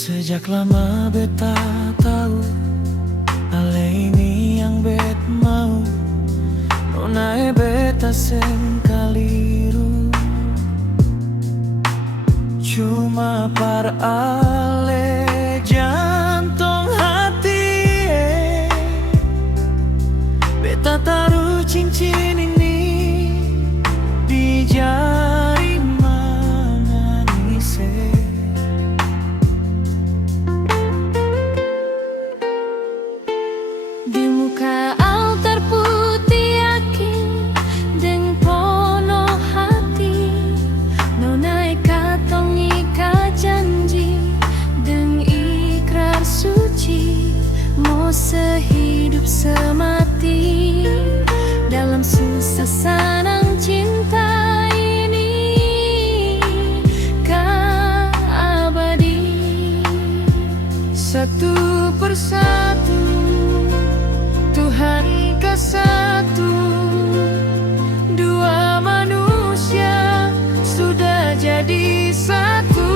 Sejak lama beta tahu ale ini yang bet mau, nona beta seng kaliru. Cuma par ale jantung hati, beta taruh cincin ini di jari manganise. Di muka altar putih yakin deng pono hati, nona katong ika janji deng ikrar suci, mau sehidup semati dalam susah senang cinta ini kan abadi. Satu persatu Tuhan ke satu, dua manusia sudah jadi satu.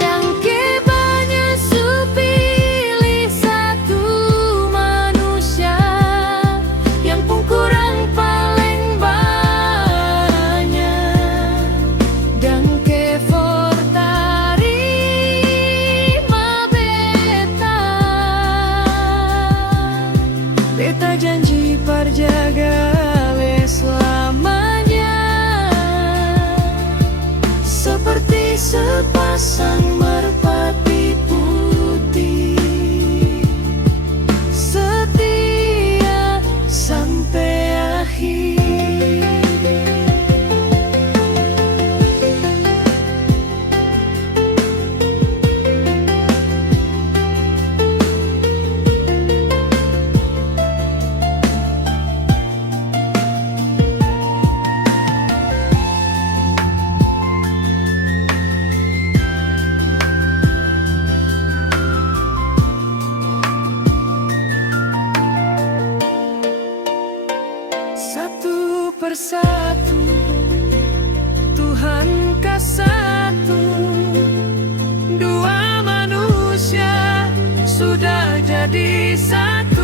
Dan kebanyak supilih satu manusia yang pun kurang paling banyak. Dan beta janji parjaga ale selamanya, seperti sepasang merpati putih, setia sampai akhir. Satu persatu Tuhan ke satu, dua manusia sudah jadi satu.